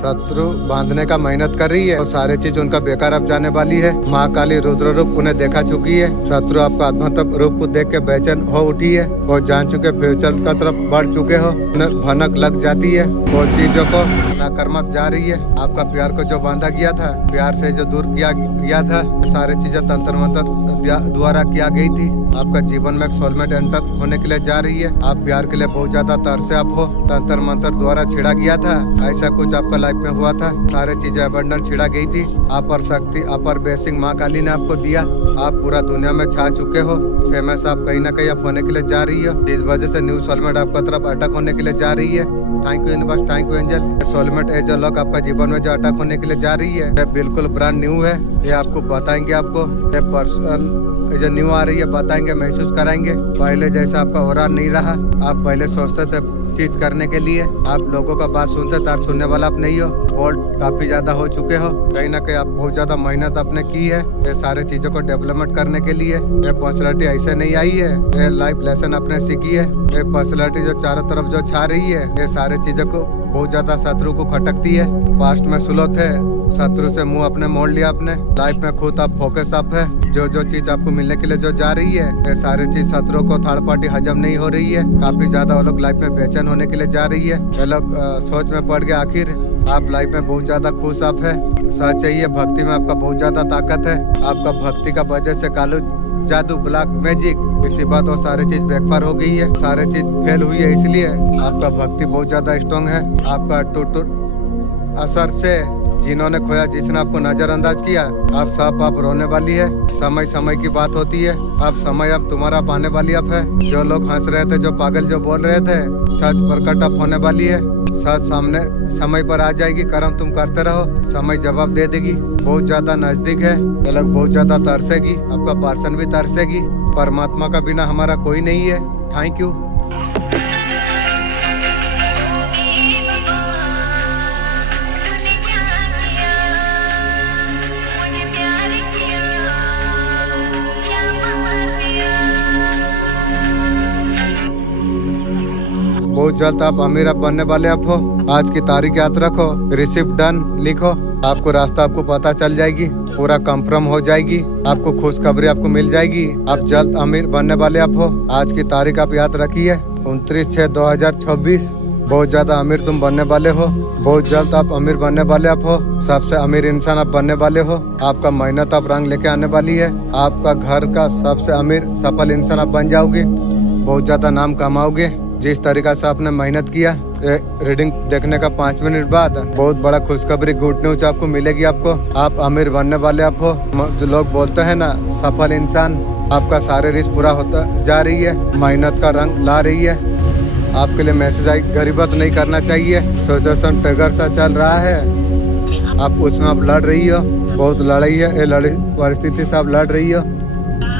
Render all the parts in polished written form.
शत्रु बांधने का मेहनत कर रही है और सारे चीज उनका बेकार अब जाने वाली है। माँ काली रुद्र रूप उन्हें देखा चुकी है। शत्रु आपका आत्महत्या रूप को देख के बेचैन हो उठी है और जान चुके फ्यूचर का तरफ बढ़ चुके हो। उन्हें भनक लग जाती है और चीजों को नाकर्मत जा रही है। आपका प्यार को जो बांधा गया था, प्यार से जो दूर किया गया था, सारी चीजें तंत्र मंत्र द्वारा किया गई थी। आपका जीवन में एक सोलमेट एंटर होने के लिए जा रही है। आप प्यार के लिए बहुत ज्यादा तरसे आप हो। तंत्र मंत्र द्वारा छिड़ा गया था, ऐसा कुछ आपका लाइफ में हुआ था। सारे चीजें अबंडन छिड़ा गई थी। अपर शक्ति अपर बेसिंग माँ काली ने आपको दिया। आप पूरा दुनिया में छा चुके हो। फेमस आप कहीं ना कहीं आप होने के लिए जा रही हो। इस वजह से न्यू सोलमेट आपका तरफ अटक होने के लिए जा रही है। Thank you universe, thank you angel. Soulmate as lock आपका जीवन में जो अटक होने के लिए जा रही है, ये बिल्कुल ब्रांड न्यू है। ये आपको बताएंगे, आपको ये पर्सन जो न्यू आ रही है बताएंगे, महसूस कराएंगे। पहले जैसा आपका हो रहा नहीं रहा। आप पहले सोचते थे चीज करने के लिए, आप लोगों का बात सुनते तार सुनने वाला आप नहीं हो। बोल्ड काफी ज्यादा हो चुके हो। कहीं ना कहीं आप बहुत ज्यादा मेहनत आपने की है ये सारे चीजों को डेवलपमेंट करने के लिए। ये पर्सनैलिटी ऐसे नहीं आई है। ये लाइफ लेसन आपने सीखी है। ये पर्सनैलिटी जो चारों तरफ जो छा रही है, ये सारे चीजों को बहुत ज्यादा शत्रु को खटकती है। पास्ट में स्लो थे, शत्रु से मुंह अपने मोड़ लिया आपने। लाइफ में खुद आप फोकस अप है। जो चीज आपको मिलने के लिए जो जा रही है, ये सारी चीज शत्रु को थर्ड पार्टी हजम नहीं हो रही है। काफी ज्यादा वो लोग लाइफ में बेचैन होने के लिए जा रही है। ये लोग सोच में पड़ गए। आखिर आप लाइफ में बहुत ज्यादा खुश आप है। सच चाहिए, भक्ति में आपका बहुत ज्यादा ताकत है। आपका भक्ति का वजह से कालू जादू ब्लैक मैजिक इसी बात और सारी चीज बेकार हो गई है। सारी चीज फेल हुई है, इसलिए आपका भक्ति बहुत ज्यादा स्ट्रॉन्ग है। आपका टूट असर से जिन्होंने खोया, जिसने आपको नजरअंदाज किया, आप सब आप रोने वाली है। समय समय की बात होती है। अब समय अब तुम्हारा पाने वाली अब है। जो लोग हंस रहे थे, जो पागल जो बोल रहे थे, सच प्रकट अब होने वाली है। सच सामने समय पर आ जाएगी। कर्म तुम करते रहो, समय जवाब दे देगी। बहुत ज्यादा नजदीक है। ये लोग बहुत ज्यादा तरसेगी। आपका पर्सन भी तरसेगी। परमात्मा का बिना हमारा कोई नहीं है। Thank you. बहुत जल्द आप अमीर आप बनने वाले आप हो। आज की तारीख याद रखो, रिसिप्ट डन लिखो। आपको रास्ता आपको पता चल जाएगी, पूरा कंफर्म हो जाएगी। आपको खुशखबरी आपको मिल जाएगी। आप जल्द अमीर बनने वाले आप हो। आज की तारीख आप याद रखिए, 29/6/2026। बहुत ज्यादा अमीर तुम बनने वाले हो। बहुत जल्द आप अमीर बनने वाले आप हो। सबसे अमीर इंसान आप बनने वाले हो। आपका मेहनत आप रंग लेके आने वाली है। आपका घर का सबसे अमीर सफल इंसान आप बन जाओगे। बहुत ज्यादा नाम कमाओगे। जिस तरीका से आपने मेहनत किया, रीडिंग देखने का 5 मिनट बाद बहुत बड़ा खुशखबरी गुड न्यूज आपको मिलेगी। आपको आप अमीर बनने वाले आप हो। जो लोग बोलते हैं ना सफल इंसान, आपका सारे रिस्क पूरा होता जा रही है। मेहनत का रंग ला रही है। आपके लिए मैसेज आई, गरीबत नहीं करना चाहिए। सिचुएशन ट्रिगर सा चल रहा है, आप उसमें आप लड़ रही हो। बहुत लड़ाई है, ये लड़ी परिस्थिति से आप लड़ रही हो।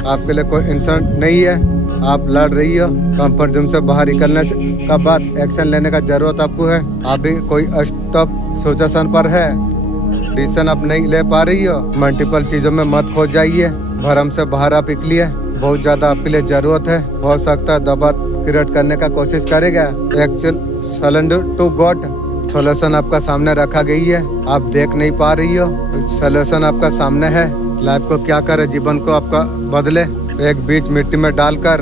आपके लिए कोई इंसान नहीं है, आप लड़ रही हो। कंफर्ट जोन से बाहर निकलने का बाद एक्शन लेने का जरूरत आपको है। आप भी कोई स्टॉप सिचुएशन पर है, डिसीजन आप नहीं ले पा रही हो। मल्टीपल चीजों में मत खो जाइए। भरम से बाहर आप निकलिए। बहुत ज्यादा आपके लिए जरूरत है। हो सकता है दबा क्रिएट करने का कोशिश करेगा। Actual surrender to God. Solution आपका सामने रखा गई है, आप देख नहीं पा रही हो। सोल्यूशन आपका सामने है। लाइफ को क्या करे, जीवन को आपका बदले। एक बीज मिट्टी में डालकर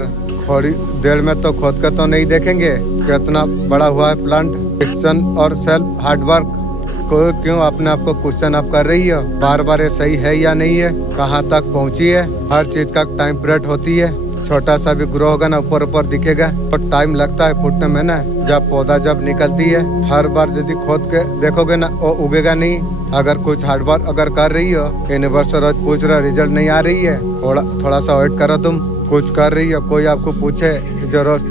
थोड़ी देर में तो खोद कर तो नहीं देखेंगे कितना बड़ा हुआ है प्लांट। क्वेश्चन और सेल्फ हार्डवर्क को क्यों अपने आप को क्वेश्चन आप कर रही हो बार बार, ये सही है या नहीं है, कहाँ तक पहुँची है। हर चीज का टाइम पीरियड होती है। छोटा सा भी ग्रो होगा ना, ऊपर ऊपर दिखेगा तो टाइम लगता है फूटने में ना। जब पौधा जब निकलती है, हर बार यदि खोद के देखोगे ना, वो उगेगा नहीं। अगर कुछ हार्डवर्क अगर कर रही हो, यूनिवर्स रोज पूछ रहा, रिजल्ट नहीं आ रही है, थोड़ा सा वेट करो। तुम कुछ कर रही हो, कोई आपको पूछे जो रोज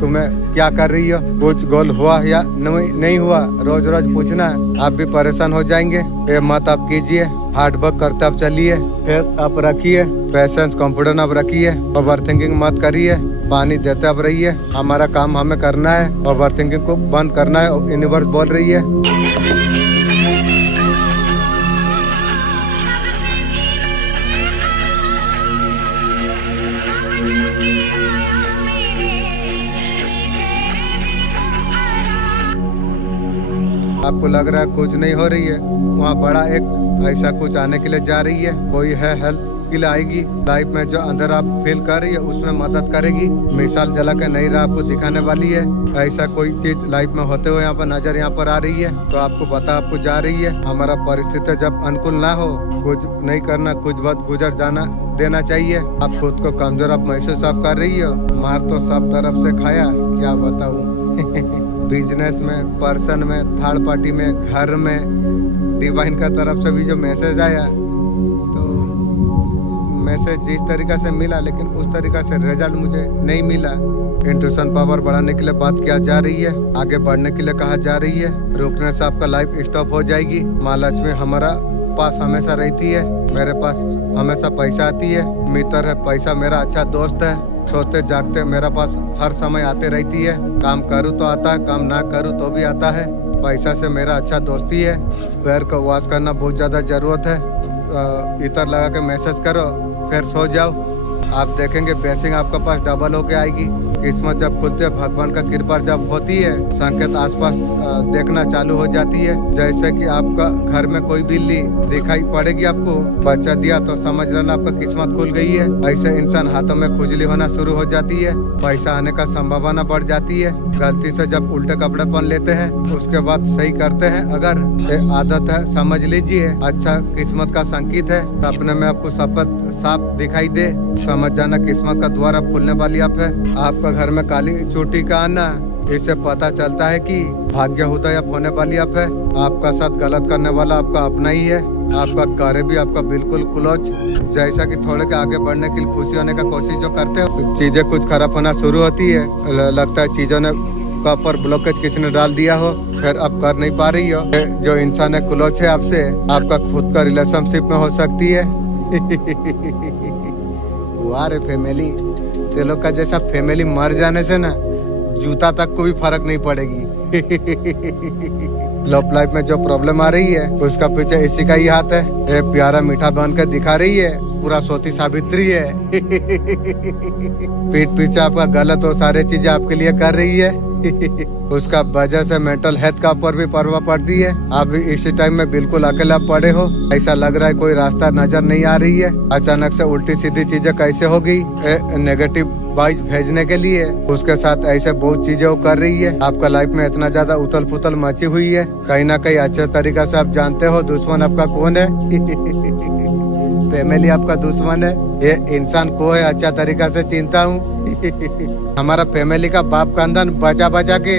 तुम्हें क्या कर रही हो, कुछ गोल हुआ या नहीं हुआ, रोज रोज पूछना, आप भी परेशान हो जाएंगे। ये मत आप कीजिए। हार्ड वर्क करते आप चलिए, हेल्थ आप रखिए, पेशेंस कॉन्फिडेंस आप रखिए, ओवर थिंकिंग मत करिए, पानी देते आप रहिए। हमारा काम हमें करना है, ओवर थिंकिंग को बंद करना है, यूनिवर्स बोल रही है। आपको लग रहा है कुछ नहीं हो रही है, वहाँ बड़ा एक ऐसा कुछ आने के लिए जा रही है। कोई है हेल्प के लिए आएगी लाइफ में, जो अंदर आप फील कर रही है उसमें मदद करेगी। मिसाल जला के नहीं रहा, आपको दिखाने वाली है। ऐसा कोई चीज लाइफ में होते हुए यहाँ पर नजर यहाँ पर आ रही है, तो आपको बता आपको जा रही है। हमारा परिस्थिति जब अनुकूल ना हो, कुछ नहीं करना, कुछ वक्त गुजर जाना देना चाहिए। आप खुद को कमजोर आप महसूस आप कर रही हो। मार तो सब तरफ से खाया, क्या बताऊं। बिजनेस में, पर्सन में, थर्ड पार्टी में, घर में, डिवाइन का तरफ से भी जो मैसेज आया, तो मैसेज जिस तरीका से मिला, लेकिन उस तरीका से रिजल्ट मुझे नहीं मिला। इंट्यूशन पावर बढ़ाने के लिए बात किया जा रही है, आगे बढ़ने के लिए कहा जा रही है। रुकने से आपका लाइफ स्टॉप हो जाएगी। माँ लक्ष्मी हमारा पास हमेशा रहती है, मेरे पास हमेशा पैसा आती है। मित्र है, पैसा मेरा अच्छा दोस्त है। सोते जागते मेरा पास हर समय आते रहती है। काम करूँ तो आता है, काम ना करूँ तो भी आता है। पैसा से मेरा अच्छा दोस्ती है। पैर को वॉश करना बहुत ज़्यादा ज़रूरत है। इतर लगा के मैसेज करो, फिर सो जाओ। आप देखेंगे ब्लेसिंग आपके पास डबल होके आएगी। किस्मत जब खुलती है, भगवान का कृपा जब होती है, संकेत आसपास देखना चालू हो जाती है। जैसे कि आपका घर में कोई बिल्ली दिखाई पड़ेगी, आपको बच्चा दिया तो समझ लेना आपका किस्मत खुल गई है। ऐसे इंसान हाथों में खुजली होना शुरू हो जाती है, पैसा आने का संभावना बढ़ जाती है। गलती से जब उल्टे कपड़े पहन लेते हैं, उसके बाद सही करते हैं, अगर ये आदत है समझ लीजिए अच्छा किस्मत का संकेत है। सपने में आपको सपत साफ दिखाई दे, समझ जाना किस्मत का द्वार अब खुलने वाली आप है। आपका घर में काली चोटी का आना, इससे पता चलता है कि भाग्य उदय अब होने वाली आप है। आपका साथ गलत करने वाला आपका अपना ही है। आपका कार्य भी आपका बिल्कुल क्लोज। जैसा कि थोड़े के आगे बढ़ने के लिए खुशी होने का कोशिश जो करते हो, चीजें कुछ खराब होना शुरू होती है। लगता है चीजों ने का पर ब्लॉकेज किसी ने डाल दिया हो, फिर अब कर नहीं पा रही हो। जो इंसान है क्लोज है आपसे, आपका खुद का रिलेशनशिप में हो सकती है। वाह रे फैमिली, ते लोग का जैसा फैमिली मर जाने से ना जूता तक को भी फर्क नहीं पड़ेगी। लव लाइफ में जो प्रॉब्लम आ रही है, उसका पीछे इसी का ही हाथ है। ये प्यारा मीठा बनकर दिखा रही है, पूरा सोती सावित्री है। पीठ पीछे आपका गलत हो सारे चीजें आपके लिए कर रही है। उसका वजह से मेंटल हेल्थ का ऊपर भी प्रभाव पड़ती है। आप भी इसी टाइम में बिल्कुल अकेला पड़े हो, ऐसा लग रहा है कोई रास्ता नजर नहीं आ रही है। अचानक से उल्टी सीधी चीजें कैसे हो गई, नेगेटिव वाइज भेजने के लिए उसके साथ ऐसे बहुत चीजें वो कर रही है। आपका लाइफ में इतना ज्यादा उथल पुथल मची हुई है, कहीं ना कहीं अच्छे तरीका से आप जानते हो दुश्मन आपका कौन है। फैमिली आपका दुश्मन है, ये इंसान को है अच्छा तरीका से चिंता हूँ। हमारा फैमिली का बाप खानदान बचा बचा के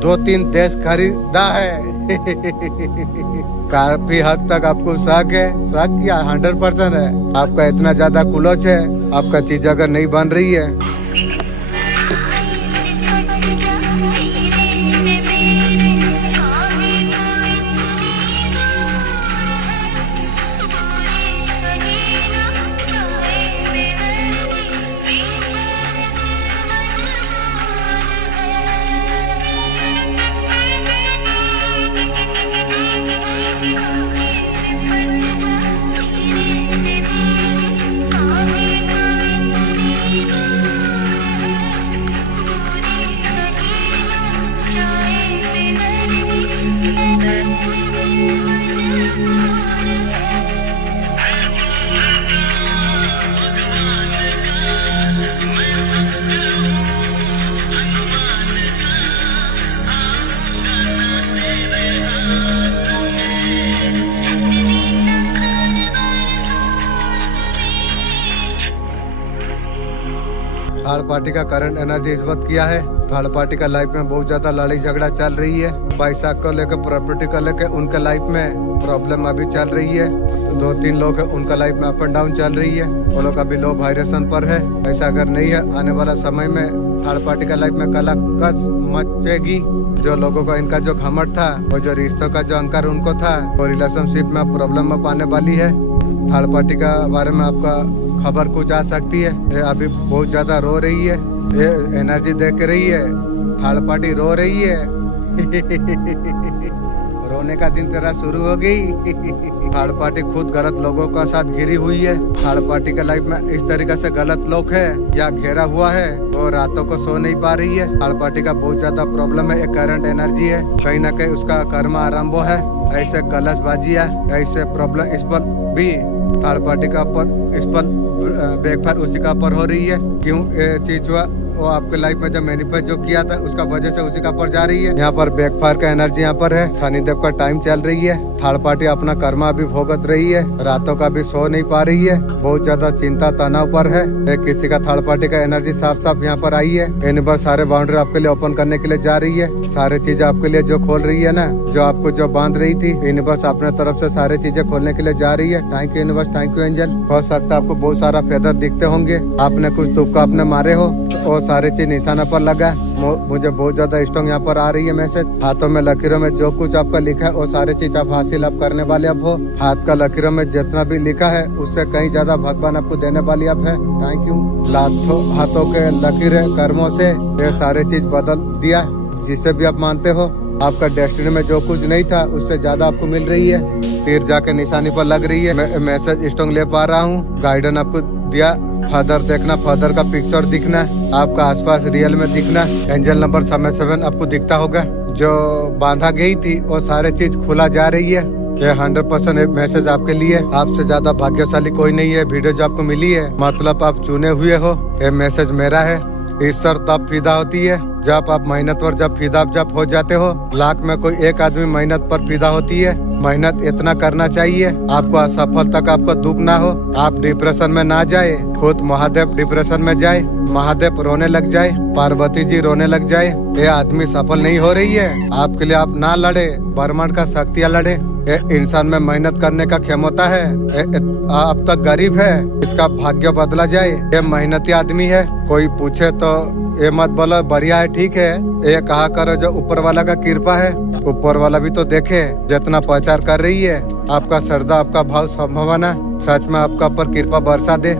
2-3 देश खरीदा है। काफी हद तक आपको शक है, शक या 100% है। आपका इतना ज्यादा क्लोज है, आपका चीज अगर नहीं बन रही है, थर्ड पार्टी का करंट एनर्जी इस वक्त किया है। थर्ड पार्टी का लाइफ में बहुत ज्यादा लड़ाई झगड़ा चल रही है। पैसा को लेकर, प्रॉपर्टी को लेकर उनके लाइफ में प्रॉब्लम अभी चल रही है। 2-3 लोग है, उनका लाइफ में अप एंड डाउन चल रही है। वो लोग अभी लो वाइब्रेशन पर है। ऐसा अगर नहीं है, आने वाला समय में थर्ड पार्टी का लाइफ में कलाकस मचेगी। जो लोगों का इनका जो घमंड था, वो जो रिश्तों का जो अंकर उनको था, वो रिलेशनशिप में प्रॉब्लम में पाने वाली है। थर्ड पार्टी का बारे में आपका खबर कुछ आ सकती है। ये अभी बहुत ज्यादा रो रही है, ये एनर्जी देख रही है। थर्ड पार्टी रो रही है। रोने का दिन तेरा शुरू हो गई। थर्ड पार्टी खुद गलत लोगों का साथ घिरी हुई है। थर्ड पार्टी के लाइफ में इस तरीके से गलत लोग है या घेरा हुआ है और रातों को सो नहीं पा रही है। थर्ड पार्टी का बहुत ज्यादा प्रॉब्लम है, एक करंट एनर्जी है, कहीं ना कहीं उसका कर्म आरंभ है। ऐसे कलशबाजी है, ऐसे प्रॉब्लम इस पर भी थर्ड पार्टी का ऊपर इस पर बैकफायर उसी का पर हो रही है। क्यों ये चीज हुआ, वो आपके लाइफ में जो मैनिफेस्ट जो किया था उसका वजह से उसी का पर जा रही है। यहाँ पर बैकफायर का एनर्जी यहाँ पर है। शनिदेव का टाइम चल रही है। थर्ड पार्टी अपना कर्मा भी भोगत रही है, रातों का भी सो नहीं पा रही है, बहुत ज्यादा चिंता तनाव पर है। किसी का थर्ड पार्टी का एनर्जी साफ साफ यहाँ पर आई है। यूनिवर्स सारे बाउंड्री आपके लिए ओपन करने के लिए जा रही है। सारे चीजें आपके लिए जो खोल रही है ना, जो आपको जो बांध रही थी, यूनिवर्स अपने तरफ से सारी चीजें खोलने के लिए जा रही है। Thank you universe, thank you angel. हो सकता है आपको बहुत सारा फेदर दिखते होंगे, आपने कुछ तुक्का अपने मारे हो, वो सारी चीज निशाना पर लगा है। मुझे बहुत ज्यादा स्ट्रॉन्ग यहाँ पर आ रही है मैसेज। हाथों में लकीरों में जो कुछ आपका लिखा है वो सारी चीज आप हासिल आप करने वाले आप हो। हाथ का लकीरों में जितना भी लिखा है उससे कहीं ज्यादा भगवान आपको देने वाली आप है। Thank you. लाखों हाथों के लकीरें कर्मों से ये सारी चीज बदल दिया। जिसे भी आप मानते हो, आपका डेस्टिनी में जो कुछ नहीं था उससे ज्यादा आपको मिल रही है। तीर जाके निशानी पर लग रही है। मैसेज स्ट्रॉन्ग ले पा रहा हूँ। गाइडेंस आपको दिया। फादर देखना, फादर का पिक्चर दिखना, आपका आसपास रियल में दिखना। एंजल नंबर 7 आपको दिखता होगा। जो बांधा गई थी वो सारे चीज खुला जा रही है। ये 100% मैसेज आपके लिए। आपसे ज्यादा भाग्यशाली कोई नहीं है। वीडियो जो आपको मिली है मतलब आप चुने हुए हो। ये मैसेज मेरा है। ईश्वर तब फिदा होती है जब आप मेहनत पर जब फिदा जब हो जाते हो। लाख में कोई एक आदमी मेहनत पर फिदा होती है। मेहनत इतना करना चाहिए आपको असफलता का आपको दुख ना हो, आप डिप्रेशन में ना जाए। खुद महादेव डिप्रेशन में जाए, महादेव रोने लग जाए, पार्वती जी रोने लग जाए। ये आदमी सफल नहीं हो रही है। आपके लिए आप ना लड़े, ब्रह्मांड का शक्तियाँ लड़े। ये इंसान में मेहनत करने का क्षमता है। अब तक गरीब है, इसका भाग्य बदला जाए। ये मेहनती आदमी है। कोई पूछे तो ये मत बोलो बढ़िया है, ठीक है। ये कहा करो जो ऊपर वाला का कृपा है। ऊपर वाला भी तो देखे जितना प्रचार कर रही है। आपका श्रद्धा, आपका भाव, संभावना सच में आपका ऊपर कृपा बरसा दे,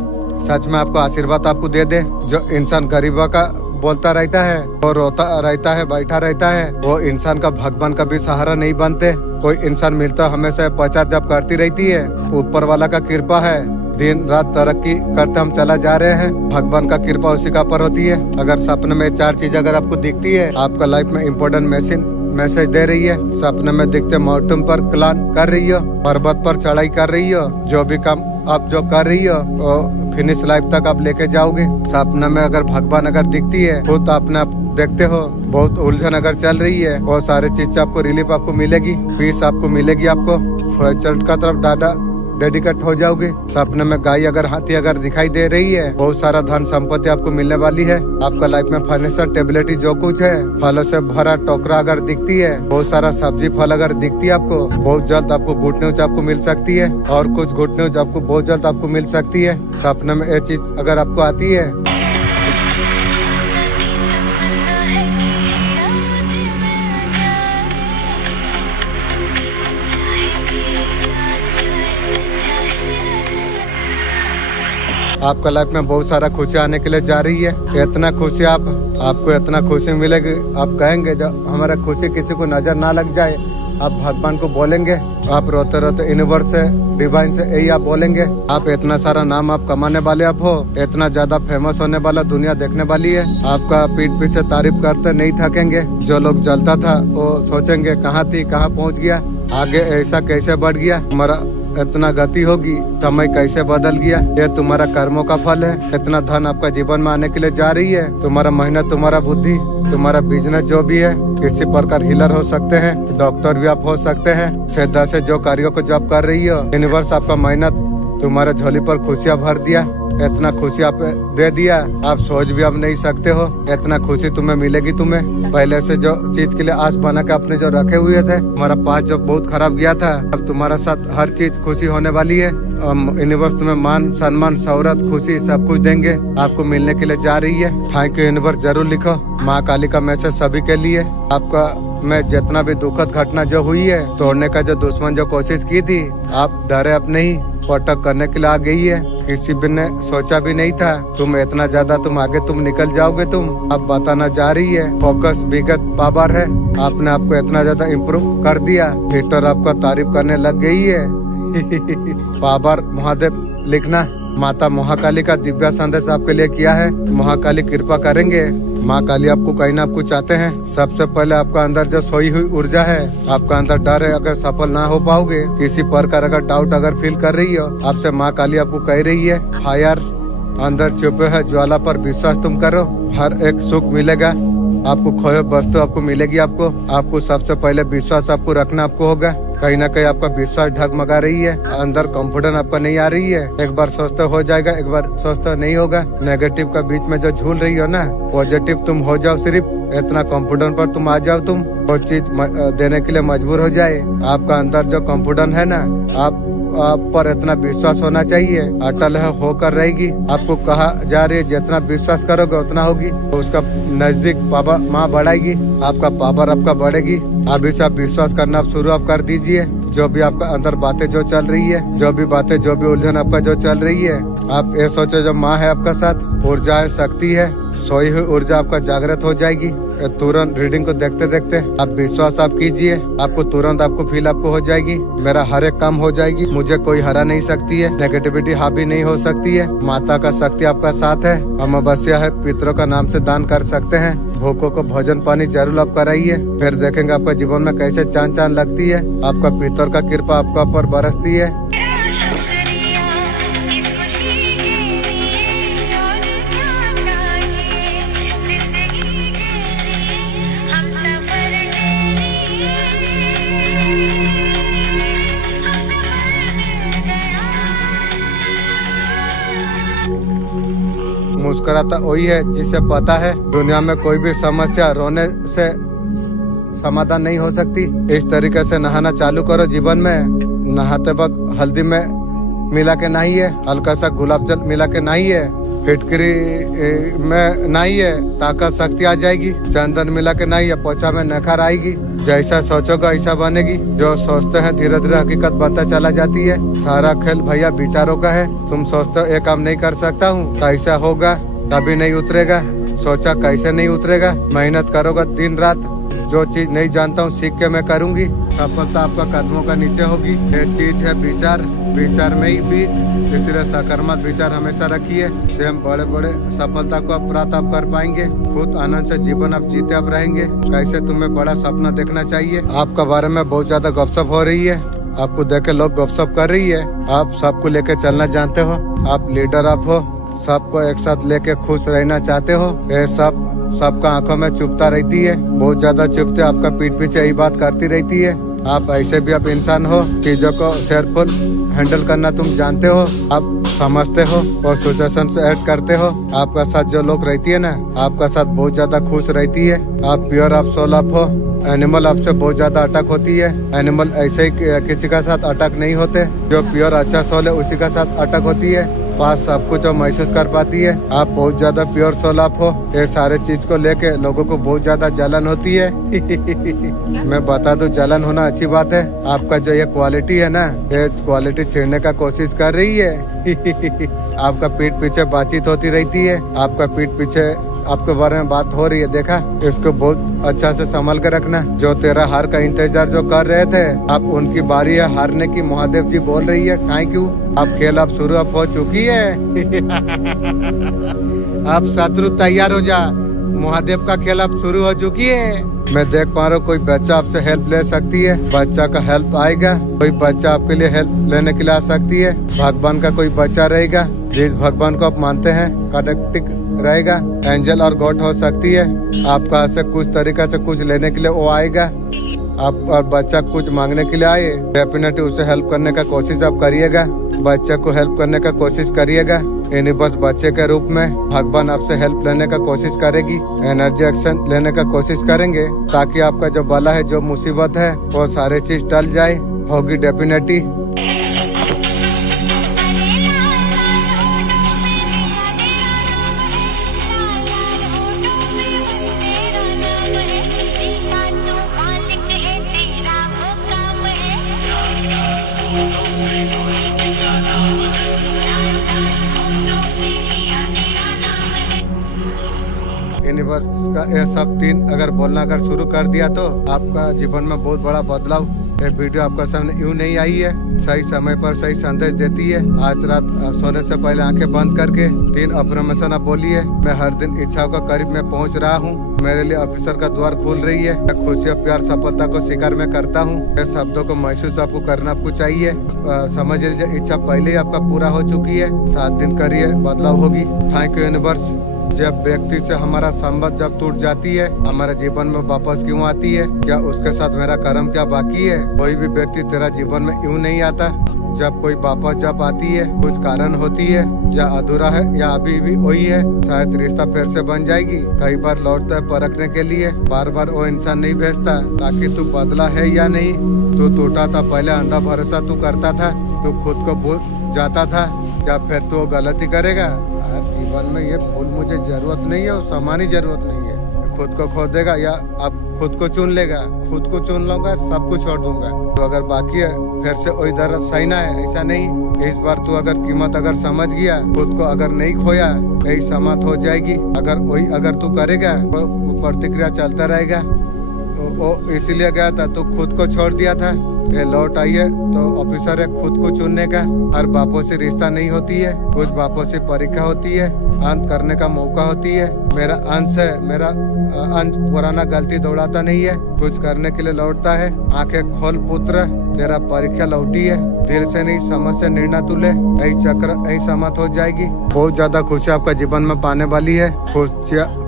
सच में आपको आशीर्वाद आपको दे दे। जो इंसान गरीबों का बोलता रहता है और रोता रहता है, बैठा रहता है, वो इंसान का भगवान का भी सहारा नहीं बनते। कोई इंसान मिलता हमेशा प्रचार जब करती रहती है। ऊपर वाला का कृपा है, दिन रात तरक्की करते हम चला जा रहे हैं। भगवान का कृपा उसी का पर होती है। अगर सपने में 4 चीज अगर आपको दिखती है, आपका लाइफ में इम्पोर्टेंट मैसेज दे रही है। सपने में दिखते माउंटेन पर क्लान कर रही हो, पर्वत पर चढ़ाई कर रही हो, जो भी काम आप जो कर रही हो वो फिनिश लाइफ तक आप लेके जाओगे। सपने में अगर भगवान अगर दिखती है, खुद अपने आप देखते हो बहुत उलझन अगर चल रही है, वो सारे चीज से आपको रिलीफ आपको मिलेगी, पीस आपको मिलेगी। आपको फ्यूचर का तरफ डाटा डेडिकेट हो जाओगे। सपने में गाय अगर हाथी अगर दिखाई दे रही है, बहुत सारा धन संपत्ति आपको मिलने वाली है। आपका लाइफ में फाइनेंशियल स्टेबिलिटी जो कुछ है, फलों से भरा टोकरा अगर दिखती है, बहुत सारा सब्जी फल अगर दिखती है आपको, बहुत जल्द आपको गुड न्यूज आपको मिल सकती है। और कुछ गुड न्यूज आपको बहुत जल्द आपको मिल सकती है। सपने में ये चीज अगर आपको आती है, आपका लाइफ में बहुत सारा खुशी आने के लिए जा रही है। इतना खुशी आपको इतना खुशी मिलेगी, आप कहेंगे जब हमारा खुशी किसी को नजर ना लग जाए, आप भगवान को बोलेंगे। आप रोते रोते यूनिवर्स से, डिवाइन से यही आप बोलेंगे। आप इतना सारा नाम आप कमाने वाले आप हो, इतना ज्यादा फेमस होने वाला दुनिया देखने वाली है। आपका पीठ पीछे तारीफ करते नहीं थकेंगे। जो लोग जलता था वो सोचेंगे कहाँ थी, कहाँ पहुँच गया, आगे ऐसा कैसे बढ़ गया, हमारा इतना गति होगी, समय कैसे बदल गया। ये तुम्हारा कर्मों का फल है। इतना धन आपका जीवन में आने के लिए जा रही है। तुम्हारा मेहनत, तुम्हारा बुद्धि, तुम्हारा बिजनेस जो भी है, किसी प्रकार हीलर हो सकते हैं, डॉक्टर भी आप हो सकते हैं। श्रद्धा से जो कार्यों को जॉब कर रही हो, यूनिवर्स आपका मेहनत तुम्हारे झोली पर खुशियाँ भर दिया। इतना खुशी आप दे दिया, आप सोच भी अब नहीं सकते हो। इतना खुशी तुम्हें मिलेगी। तुम्हें पहले से जो चीज के लिए आस बना के अपने जो रखे हुए थे, हमारा पास जो बहुत खराब गया था, अब तुम्हारा साथ हर चीज खुशी होने वाली है। यूनिवर्स तुम्हें मान, सम्मान, शौहरत, खुशी सब कुछ देंगे, आपको मिलने के लिए जा रही है। थैंक यू यूनिवर्स जरूर लिखो। माँ काली का मैसेज सभी के लिए। आपका में जितना भी दुखद घटना जो हुई है, तोड़ने का जो दुश्मन जो कोशिश की थी, आप डरे अब नहीं। पटक करने के लिए आ गई है। किसी भी ने सोचा भी नहीं था तुम इतना ज्यादा तुम आगे तुम निकल जाओगे। तुम अब बताना जा रही है फोकस विगत पावर है। आपने आपको इतना ज्यादा इम्प्रूव कर दिया, थिएटर आपका तारीफ करने लग गई है। पावर महादेव लिखना। माता महाकाली का दिव्य संदेश आपके लिए किया है। महाकाली कृपा करेंगे। माँ काली आपको कहीं ना कुछ चाहते हैं। सबसे पहले आपका अंदर जो सोई हुई ऊर्जा है, आपका अंदर डर है, अगर सफल ना हो पाओगे, किसी प्रकार अगर डाउट अगर फील कर रही हो, आपसे माँ काली आपको कह रही है फायर अंदर छुपे है ज्वाला पर विश्वास तुम करो, हर एक सुख मिलेगा आपको। खोए वस्तु आपको मिलेगी। आपको सबसे पहले विश्वास आपको रखना आपको होगा। कहीं ना कहीं आपका विश्वास ढगमगा रही है, अंदर कॉन्फिडेंस आपका नहीं आ रही है। एक बार सोचते हो जाएगा, एक बार सोचते नहीं होगा। नेगेटिव का बीच में जो झूल रही हो ना, पॉजिटिव तुम हो जाओ। सिर्फ इतना कॉन्फिडेंस पर तुम आ जाओ, तुम वो चीज देने के लिए मजबूर हो जाए। आपका अंदर जो कॉन्फिडेंस है ना, आप पर इतना विश्वास होना चाहिए, अटल है होकर रहेगी। आपको कहा जा रही है जितना विश्वास करोगे उतना होगी, तो उसका नजदीक पावर माँ बढ़ाएगी, आपका पावर आपका बढ़ेगी। अभी से आप विश्वास करना आप शुरू आप कर दीजिए। जो भी आपका अंदर बातें जो चल रही है, जो भी बातें जो भी उलझन आपका जो चल रही है, आप ये सोचो जो माँ है आपका साथ, ऊर्जा है, शक्ति है, सोई हुई ऊर्जा आपका जागृत हो जाएगी। तुरंत रीडिंग को देखते देखते आप विश्वास आप कीजिए, आपको तुरंत आपको फील आपको हो जाएगी मेरा हर एक काम हो जाएगी, मुझे कोई हरा नहीं सकती है, नेगेटिविटी हावी नहीं हो सकती है। माता का शक्ति आपका साथ है। अमावस्या है, पितरों का नाम से दान कर सकते हैं। भूखों को भोजन पानी जरूर आप कराइए, फिर देखेंगे आपका जीवन में कैसे चांद चांद लगती है। आपका पितर का कृपा आपका ऊपर बरसती है। मुस्कुराता वही है जिसे पता है दुनिया में कोई भी समस्या रोने से समाधान नहीं हो सकती। इस तरीके से नहाना चालू करो जीवन में। नहाते वक्त हल्दी में मिला के नहाइए, हल्का सा गुलाब जल मिला के नहाइए, फिटकरी में नहाइए, ताकत शक्ति आ जाएगी। चंदन मिला के नहाइए, पोछा में निखार आएगी। जैसा सोचोगे ऐसा बनेगी। जो सोचते हैं धीरे धीरे हकीकत बनता चला जाती है। सारा खेल भैया विचारों का है। तुम सोचते हो ये काम नहीं कर सकता हूँ, कैसा होगा, कभी नहीं उतरेगा। सोचा कैसे नहीं उतरेगा, मेहनत करोगा दिन रात। जो चीज नहीं जानता हूँ सीख के मैं करूँगी। सफलता आपका कदमों का नीचे होगी। ये चीज है विचार, विचार में ही बीज, इसलिए सकारात्मक विचार हमेशा रखिए। स्वयं बड़े बड़े सफलता को आप प्राप्त आप कर पाएंगे। खुद आनंद से जीवन आप जीते आप रहेंगे। कैसे तुम्हें बड़ा सपना देखना चाहिए। आपका बारे में बहुत ज्यादा गपशप हो रही है, आपको देख के लोग गपशप कर रही है। आप सबको लेके चलना जानते हो, आप लीडर आप हो, सबको एक साथ लेके खुश रहना चाहते हो। ये सबका आंखों में चुभता रहती है, बहुत ज्यादा चुभते, आपका पीठ पीछे यही बात करती रहती है। आप ऐसे भी आप इंसान हो, चीजों को शेयरफुल हैंडल करना तुम जानते हो, आप समझते हो और सिचुएशन से ऐड करते हो। आपका साथ जो लोग रहती है ना, आपका साथ बहुत ज्यादा खुश रहती है। आप प्योर आप सोल आप हो। एनिमल आपसे बहुत ज्यादा अटैक होती है। एनिमल ऐसे ही किसी का साथ अटैक नहीं होते। जो प्योर अच्छा सोल है उसी का साथ अटैक होती है। पास सब कुछ महसूस कर पाती है। आप बहुत ज्यादा प्योर सोल आप हो। ये सारे चीज को लेके लोगों को बहुत ज्यादा जलन होती है। मैं बता दूं, जलन होना अच्छी बात है। आपका जो ये क्वालिटी है ना, ये क्वालिटी छेड़ने का कोशिश कर रही है। आपका पीठ पीछे बातचीत होती रहती है, आपका पीठ पीछे आपके बारे में बात हो रही है। देखा, इसको बहुत अच्छा से संभाल कर रखना। जो तेरा हार का इंतजार जो कर रहे थे, अब उनकी बारी है हारने की। महादेव जी बोल रही है थैंक यू। अब खेल अब शुरू अब हो चुकी है। अब शत्रु तैयार हो जा, महादेव का खेल अब शुरू हो चुकी है। मैं देख पा रहा हूँ कोई बच्चा आपसे हेल्प ले सकती है, बच्चा का हेल्प आएगा। कोई बच्चा आपके लिए हेल्प लेने के लिए आ सकती है। भगवान का कोई बच्चा रहेगा जिस भगवान को आप मानते हैं, कनेक्टिंग रहेगा। एंजल और गॉड हो सकती है। आपका से कुछ तरीका से कुछ लेने के लिए वो आएगा। आप और बच्चा कुछ मांगने के लिए आए, डेफिनेटली उसे हेल्प करने का कोशिश आप करिएगा। बच्चे को हेल्प करने का कोशिश करिएगा। बस बच्चे के रूप में भगवान आपसे हेल्प लेने का कोशिश करेगी। एनर्जी एक्शन लेने का कोशिश करेंगे ताकि आपका जो बला है, जो मुसीबत है, वो सारे चीज टल जाए। होगी डेफिनेटली। यूनिवर्स का ये सब 3 अगर बोलना अगर शुरू कर दिया तो आपका जीवन में बहुत बड़ा बदलाव। ये वीडियो आपका सामने यूं नहीं आई है, सही समय पर सही संदेश देती है। आज रात सोने से पहले आंखें बंद करके 3 अफर्मेशन आप बोलिए। मैं हर दिन इच्छाओं का करीब में पहुंच रहा हूं। मेरे लिए ऑफिसर का द्वार खुल रही है। मैं खुशी और प्यार सफलता को स्वीकार में करता हूं। ये शब्दों को महसूस आपको करना आपको चाहिए। समझ लीजिए इच्छा पहले ही आपका पूरा हो चुकी है। 7 दिन करिए, बदलाव होगी। Thank you universe. जब व्यक्ति से हमारा संबंध जब टूट जाती है, हमारे जीवन में वापस क्यों आती है? क्या उसके साथ मेरा कर्म क्या बाकी है? कोई भी व्यक्ति तेरा जीवन में यूं नहीं आता। जब कोई वापस जब आती है कुछ कारण होती है, या अधूरा है या अभी भी वही है। शायद रिश्ता फिर से बन जाएगी। कई बार लौटता है परखने के लिए, बार बार वो इंसान नहीं भेजता ताकि तू बदला है या नहीं। तू टूटा था पहले, अंधा भरोसा तू करता था, तू खुद को भूल जाता था। क्या फिर तू गलती करेगा? जीवन में ये भूल मुझे जरूरत नहीं है और सामान ही जरूरत नहीं है। खुद को खो देगा या अब खुद को चुन लेगा? खुद को चुन लूंगा, सब कुछ छोड़ दूंगा। तो अगर बाकी है फिर से वही दर सही ना है, ऐसा नहीं। इस बार तू अगर कीमत अगर समझ गया, खुद को अगर नहीं खोया, यही समाप्त हो जाएगी। अगर वही अगर तू करेगा वो प्रतिक्रिया चलता रहेगा। वो इसीलिए गया था, तू खुद को छोड़ दिया था। ये लौट आई है तो ऑफिसर है खुद को चुनने का। हर बापों से रिश्ता नहीं होती है, कुछ बापों से परीक्षा होती है, अंत करने का मौका होती है। मेरा अंश है, मेरा अंश पुराना गलती दौड़ाता नहीं है, कुछ करने के लिए लौटता है। आंखें खोल पुत्र, तेरा परीक्षा लौटी है। दिल से नहीं समझ से निर्णय तू ले, यही चक्र यही समाप्त हो जाएगी। बहुत ज्यादा खुशी आपका जीवन में पाने वाली है।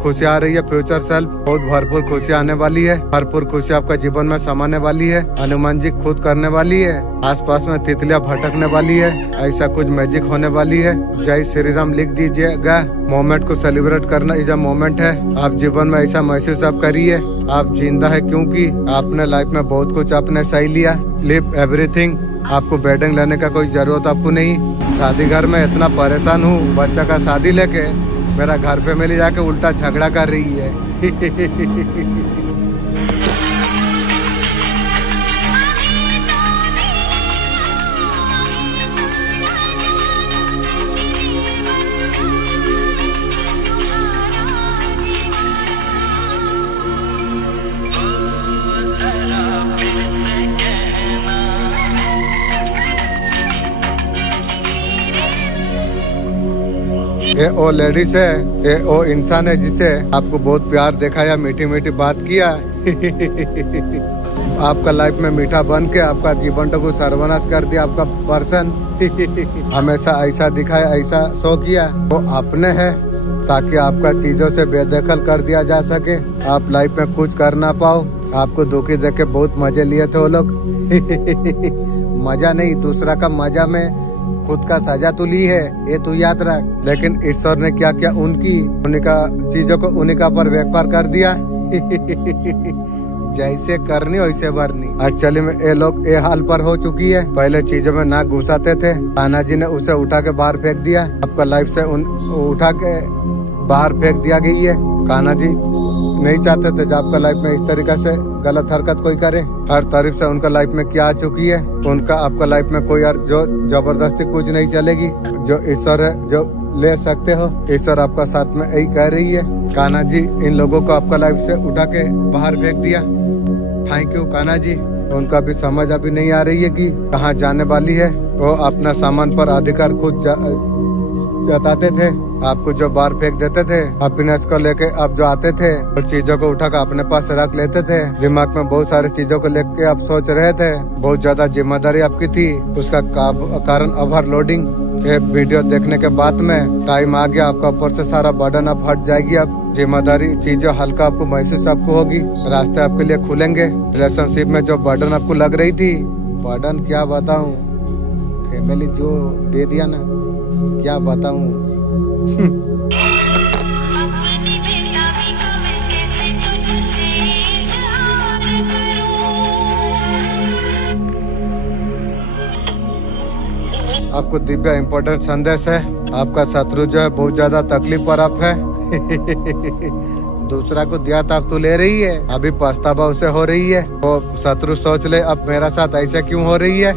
खुशी आ रही है। फ्यूचर सेल्फ बहुत भरपूर खुशी आने वाली है। भरपूर खुशी आपका जीवन में समाने वाली है। हनुमान जी खुद करने वाली है। आसपास में तितलियां भटकने वाली है। ऐसा कुछ मैजिक होने वाली है। जय श्री राम लिख दीजिएगा। मोमेंट को सेलिब्रेट करना इज अ मोमेंट है। आप जीवन में ऐसा महसूस आप करिए, आप जिंदा है क्योंकि आपने लाइफ में बहुत कुछ आपने सही लिया। Live everything. आपको बेडिंग लेने का कोई जरूरत आपको नहीं। शादी घर में इतना परेशान हूँ, बच्चा का शादी लेके मेरा घर पे मिली जाके उल्टा झगड़ा कर रही है। ये ओ लेडीज है, ये ओ इंसान है जिसे आपको बहुत प्यार दिखाया, मीठी मीठी बात किया। आपका लाइफ में मीठा बन के आपका जीवन को सर्वनाश कर दिया। आपका पर्सन हमेशा ऐसा दिखाया, ऐसा शो किया, वो अपने है ताकि आपका चीजों से बेदखल कर दिया जा सके। आप लाइफ में कुछ कर ना पाओ। आपको दुखी देख के बहुत मजे लिए थे वो लोग। मजा नहीं, दूसरा का मजा में खुद का सजा तो ली है, ये तू याद रख। लेकिन ईश्वर ने क्या क्या उनका चीजों को उनका पर व्यापार कर दिया। जैसे करनी वैसे भरनी। एक्चुअली में ये लोग ये हाल पर हो चुकी है। पहले चीजों में नाक घुसाते थे, कान्हा जी ने उसे उठा के बाहर फेंक दिया। आपका लाइफ से उठा के बाहर फेंक दिया गई है। कान्हा जी नहीं चाहते थे जब आपका लाइफ में इस तरीके से गलत हरकत कोई करे। हर तारीफ से उनका लाइफ में क्या आ चुकी है। उनका आपका लाइफ में कोई जो जबरदस्ती कुछ नहीं चलेगी। जो ईश्वर है जो ले सकते हो, ईश्वर आपका साथ में यही कह रही है। कान्हा जी इन लोगों को आपका लाइफ से उठा के बाहर फेंक दिया। Thank you Kanha ji. उनका भी समझ अभी नहीं आ रही है कि कहाँ जाने वाली है। वो अपना सामान पर अधिकार खुद जताते थे। आपको जो बाहर फेंक देते थे, हैप्पीनेस को लेके आप जो आते थे, तो चीजों को उठाकर अपने पास रख लेते थे। दिमाग में बहुत सारी चीजों को लेके आप सोच रहे थे। बहुत ज्यादा जिम्मेदारी आपकी थी, उसका कारण ओवरलोडिंग। ये वीडियो देखने के बाद में टाइम आ गया, आपका ऊपर से सारा बर्डन अब हट जाएगी। अब जिम्मेदारी चीजें हल्का आपको महसूस आपको होगी। रास्ते आपके लिए खुलेंगे। रिलेशनशिप में जो बर्डन आपको लग रही थी, बर्डन क्या बताऊं, फैमिली जो दे दिया ना, क्या बताऊं। आपको दिव्य इम्पोर्टेंट संदेश है। आपका शत्रु जो है बहुत ज्यादा तकलीफ पर आप है। दूसरा को दिया था अब तो ले रही है, अभी पछतावा उसे हो रही है। वो शत्रु सोच ले अब मेरा साथ ऐसे क्यों हो रही है।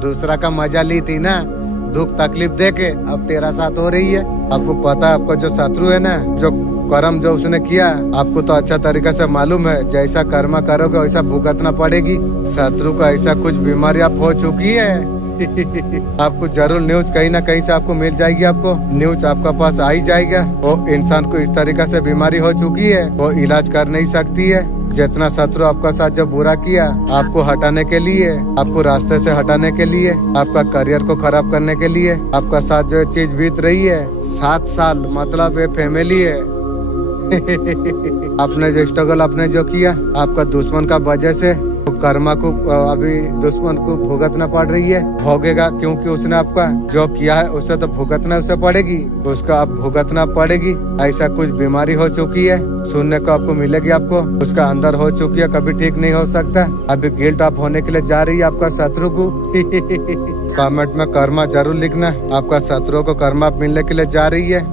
दूसरा का मजा ली थी ना, दुख तकलीफ दे के अब तेरा साथ हो रही है। आपको पता है आपका जो शत्रु है ना, जो कर्म जो उसने किया आपको तो अच्छा तरीके से मालूम है। जैसा कर्म करोगे वैसा भुगतना पड़ेगी। शत्रु का ऐसा कुछ बीमारी आप हो चुकी है आपको जरूर न्यूज कहीं ना कहीं से आपको मिल जाएगी। आपको न्यूज आपका पास आ ही जाएगा। वो इंसान को इस तरीके से बीमारी हो चुकी है, वो इलाज कर नहीं सकती है। जितना शत्रु आपका साथ जो बुरा किया आपको हटाने के लिए, आपको रास्ते से हटाने के लिए, आपका करियर को खराब करने के लिए आपका साथ जो चीज बीत रही है 7 साल, मतलब ये फैमिली है आपने जो स्ट्रगल आपने जो किया आपका दुश्मन का वजह से कर्मा को अभी दुश्मन को भुगतना पड़ रही है। भोगेगा क्योंकि उसने आपका जो किया है उसे तो भुगतना उसे पड़ेगी, उसका अब भुगतना पड़ेगी। ऐसा कुछ बीमारी हो चुकी है सुनने को आपको मिलेगी। आपको उसका अंदर हो चुकी है, कभी ठीक नहीं हो सकता। अभी गिल्ट अप होने के लिए जा रही है आपका शत्रु को कमेंट में कर्मा जरूर लिखना, आपका शत्रु को कर्मा मिलने के लिए जा रही है।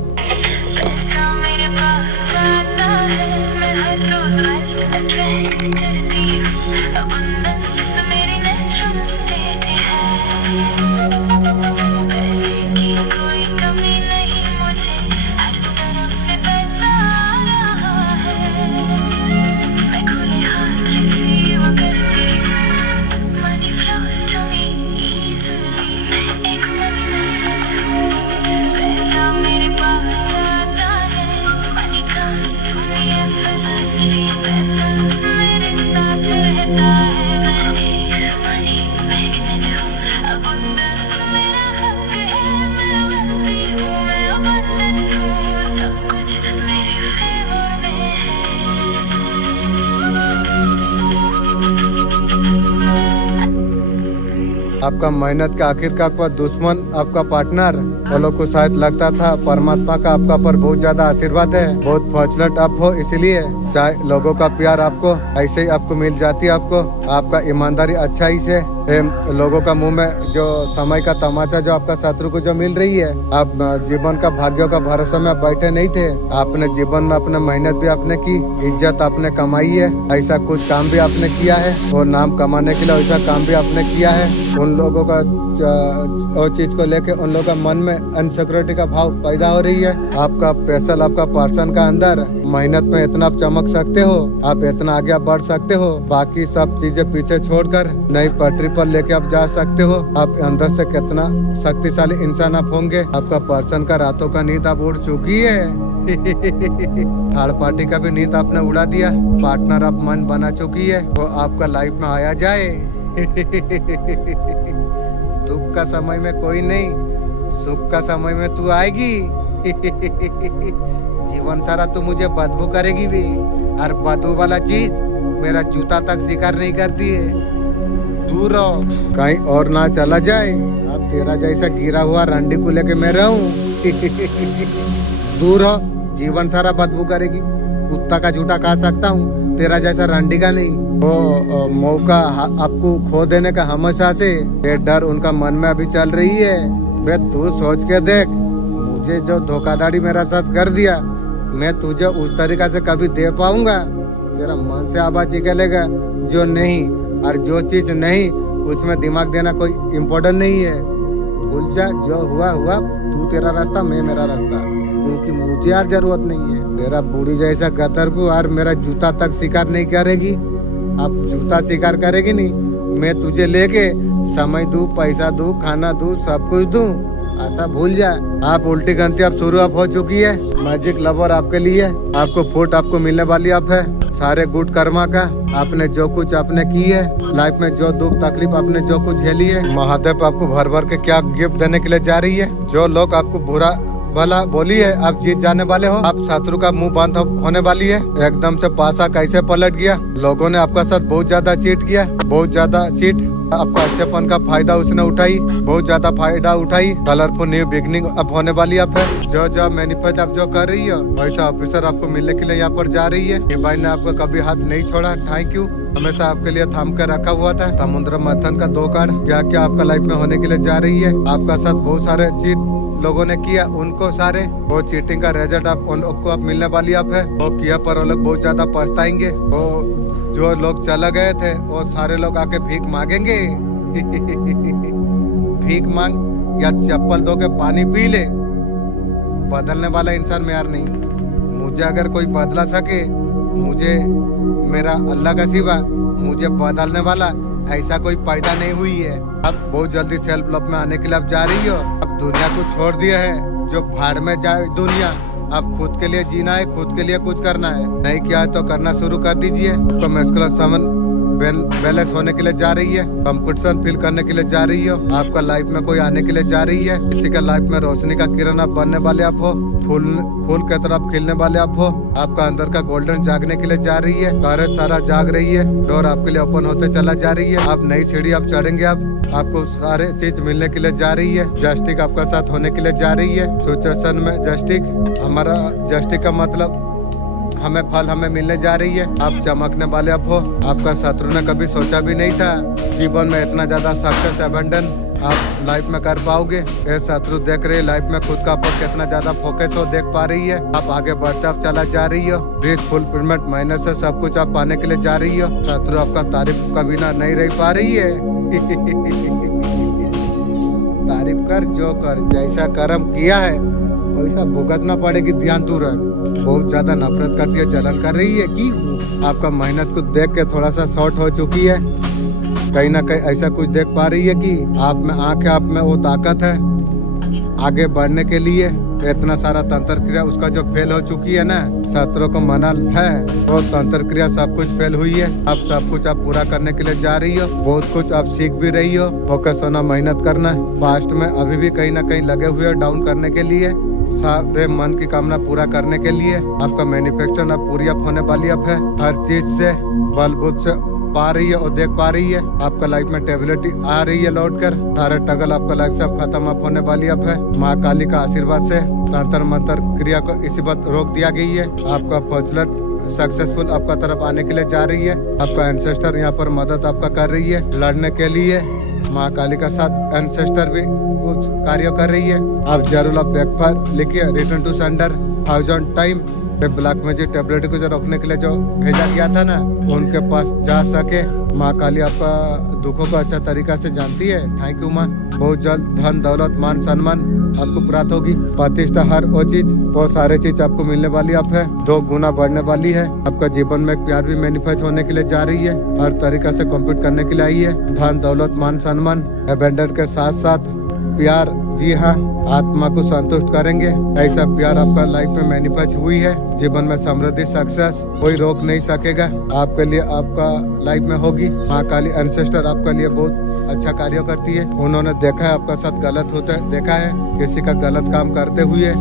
आपका मेहनत का आखिर का आपका दुश्मन आपका पार्टनर वो लोग को शायद लगता था परमात्मा का आपका पर बहुत ज्यादा आशीर्वाद है, बहुत फॉर्चुनेट आप हो, इसलिए चाहे लोगों का प्यार आपको ऐसे ही आपको मिल जाती है। आपका ईमानदारी अच्छाई से लोगों का मुंह में जो समय का तमाचा जो आपका शत्रु को जो मिल रही है। आप जीवन का भाग्यों का भरोसा में आप बैठे नहीं थे, आपने जीवन में अपने मेहनत भी आपने की, इज्जत आपने कमाई है, ऐसा कुछ काम भी आपने किया है और नाम कमाने के लिए ऐसा काम भी आपने किया है। उन लोगों का और चीज को लेके उन लोगों का मन में अनसिक्योरिटी का भाव पैदा हो रही है। आपका स्पेशल आपका पर्सन का अंदर मेहनत में इतना आप चमक सकते हो, आप इतना आगे आप बढ़ सकते हो, बाकी सब चीजें पीछे छोड़कर नई पटरी पर लेके आप जा सकते हो। आप अंदर से कितना शक्तिशाली इंसान आप होंगे। आपका पर्सन का रातों का नींद आप उड़ चुकी है थर्ड पार्टी का भी नींद आपने उड़ा दिया, पार्टनर आप मन बना चुकी है, वो आपका लाइफ में आया जाए दुख का समय में कोई नहीं, सुख का समय में तू आएगी जीवन सारा तू मुझे बदबू करेगी भी, और बदबू वाला चीज मेरा जूता तक शिकार नहीं करती है। दूर रहो, कहीं और ना चला जाए। अब तेरा जैसा गिरा हुआ रंडी को लेके मैं रहूं दूर रहो, जीवन सारा बदबू करेगी। कुत्ता का जूता खा सकता हूँ, तेरा जैसा रंडी का नहीं। वो मौका आपको खो देने का हमेशा से ये डर उनका मन में अभी चल रही है। बे तू सोच के देख, मुझे जो धोखाधड़ी मेरा साथ कर दिया, मैं तुझे उस तरीका से कभी दे पाऊंगा? तेरा मन से आवाज निकलेगा जो नहीं, और जो चीज नहीं उसमें दिमाग देना कोई इम्पोर्टेंट नहीं है। भूल जा, जो हुआ हुआ, तू तेरा रास्ता मैं मेरा रास्ता, क्योंकि मुझे यार जरूरत नहीं है तेरा बूढ़ी जैसा गतर को। और मेरा जूता तक शिकार नहीं करेगी, अब जूता शिकार करेगी नहीं, मैं तुझे लेके समय दूं, पैसा दूं, खाना दूं, सब कुछ दूं, ऐसा भूल जा। आप उल्टी गंती आप शुरू आप हो चुकी है। मैजिक लवर आपके लिए, आपको फूट आपको मिलने वाली आप है। सारे गुड कर्मा का आपने जो कुछ आपने की है लाइफ में, जो दुख तकलीफ आपने जो कुछ झेली है, महादेव आपको भर भर के क्या गिफ्ट देने के लिए जा रही है। जो लोग आपको बुरा भला बोली है, आप जीत जाने वाले हो। आप शत्रु का मुंह बंद होने वाली है। एकदम से पासा कैसे पलट गया। लोगों ने आपका साथ बहुत ज्यादा चीट किया, बहुत ज्यादा चीट। आपका अच्छेपन का फायदा उसने उठाई, बहुत ज्यादा फायदा उठाई। कलरफुल न्यू बिगनिंग अब होने वाली आप है। जो जो मैनिफेस्ट आप जो कर रही है, वैसा ऑफिसर आपको मिलने के लिए यहाँ पर जा रही है। डिवाइन ने आपको कभी हाथ नहीं छोड़ा, थैंक यू। हमेशा आपके लिए थाम कर रखा हुआ था। समुद्र मंथन का 2 कार्ड क्या क्या आपका लाइफ में होने के लिए जा रही है। आपका साथ बहुत सारे चीट लोगों ने किया, उनको सारे वो चीटिंग का रिजल्ट आप उनको आप मिलने वाली आप है। वो किया पर वो लोग बहुत ज्यादा पछताएंगे। वो जो लोग चले गए थे वो सारे लोग आके भीख मांगेंगे भीख मांग या चप्पल धो के पानी पी ले, बदलने वाला इंसान में यार नहीं। मुझे अगर कोई बदला सके, मुझे मेरा अल्लाह का सिवा मुझे बदलने वाला ऐसा कोई पैदा नहीं हुई है। अब बहुत जल्दी सेल्फ लव में आने के लिए आप जा रही हो। अब दुनिया को छोड़ दिया है, जो भाड़ में जाए दुनिया। अब खुद के लिए जीना है, खुद के लिए कुछ करना है। नहीं किया है तो करना शुरू कर दीजिए। तो मस्कुलर समन बैलेंस होने के लिए जा रही है, कंपटीशन फील करने के लिए जा रही हो। आपका लाइफ में कोई आने के लिए जा रही है, किसी का लाइफ में रोशनी का किरण आप बनने वाले आप हो, फूल के तरफ खिलने वाले आप हो। आपका अंदर का गोल्डन जागने के लिए जा रही है, करेज सारा जाग रही है, डोर आपके लिए ओपन होते चला जा रही है। आप नई सीढ़ी आप चढ़ेंगे, आपको सारे चीज मिलने के लिए जा रही है। जस्टिक आपका साथ होने के लिए जा रही है। सिचुएशन में जस्टिक, हमारा जस्टिक का मतलब हमें मिलने जा रही है। आप चमकने वाले आप हो। आपका शत्रु ने कभी सोचा भी नहीं था जीवन में इतना ज्यादा सक्सेस एबंडन आप लाइफ में कर पाओगे। ये शत्रु देख रहे लाइफ में खुद का ऊपर कितना ज्यादा फोकस हो, देख पा रही है। आप आगे बढ़ते आप चला जा रही हो। रिच फुलफिलमेंट मेहनत से सब कुछ आप पाने के लिए जा रही हो। शत्रु आपका तारीफ का बिना नहीं रह पा रही है। तारीफ कर, जो कर, जैसा कर्म किया है वैसा भुगतना पड़ेगी, ध्यान तू रख। बहुत ज्यादा नफरत करती है, जलन कर रही है कि आपका मेहनत को देख के थोड़ा सा शॉर्ट हो चुकी है। कहीं ना कहीं ऐसा कुछ देख पा रही है कि आप में आंख है, आप में वो ताकत है आगे बढ़ने के लिए। इतना सारा तंत्र क्रिया उसका जो फेल हो चुकी है ना, शत्रु को मना है, और तंत्र क्रिया सब कुछ फेल हुई है। अब सब कुछ आप पूरा करने के लिए जा रही हो। बहुत कुछ आप सीख भी रही हो। फोकस होना, मेहनत करना। पास्ट में अभी भी कहीं ना कहीं लगे हुए डाउन करने के लिए, सारे मन की कामना पूरा करने के लिए। आपका मैनिफेस्टेशन अब पूरी अप होने वाली अब है। हर चीज से बलबुत से पा रही है और देख पा रही है। आपका लाइफ में टेबिलिटी आ रही है लौट कर। सारे टगल आपका लाइफ से अब खत्म अप होने वाली अब है। माँ काली का आशीर्वाद से तंत्र मंत्र क्रिया को इसी बात रोक दिया गई है। आपका फौजलट सक्सेसफुल आपका तरफ आने के लिए जा रही है। आपका एंसेस्टर यहाँ पर मदद आपका कर रही है लड़ने के लिए। माँ काली का साथ एंसेस्टर भी कुछ कार्य कर रही है। आप जरूर आप बैकफायर लिखिए, return to sender 1000 time. Black magic tablet को जो रोकने के लिए जो भेजा गया था ना, उनके पास जा सके। माँ काली आपका दुखों को अच्छा तरीका से जानती है। थैंक यू माँ। बहुत जल्द धन दौलत मान सम्मान आपको प्राप्त होगी। प्रतिष्ठा हर वो चीज, वो सारे चीज आपको मिलने वाली आप है, 2 गुना बढ़ने वाली है। आपका जीवन में प्यार भी मैनिफेस्ट होने के लिए जा रही है। हर तरीका से कम्पीट करने के लिए आई है। धन दौलत मान सम्मान एबेंडर के साथ साथ प्यार, जी हाँ, आत्मा को संतुष्ट करेंगे। ऐसा प्यार आपका लाइफ में मैनिफेस्ट हुई है। जीवन में समृद्धि सक्सेस कोई रोक नहीं सकेगा। आपके लिए आपका लाइफ में होगी। माँ काली एंसेस्टर आपके लिए बहुत अच्छा कार्य करती है। उन्होंने देखा है आपका साथ गलत होता है, देखा है किसी का गलत काम करते हुए।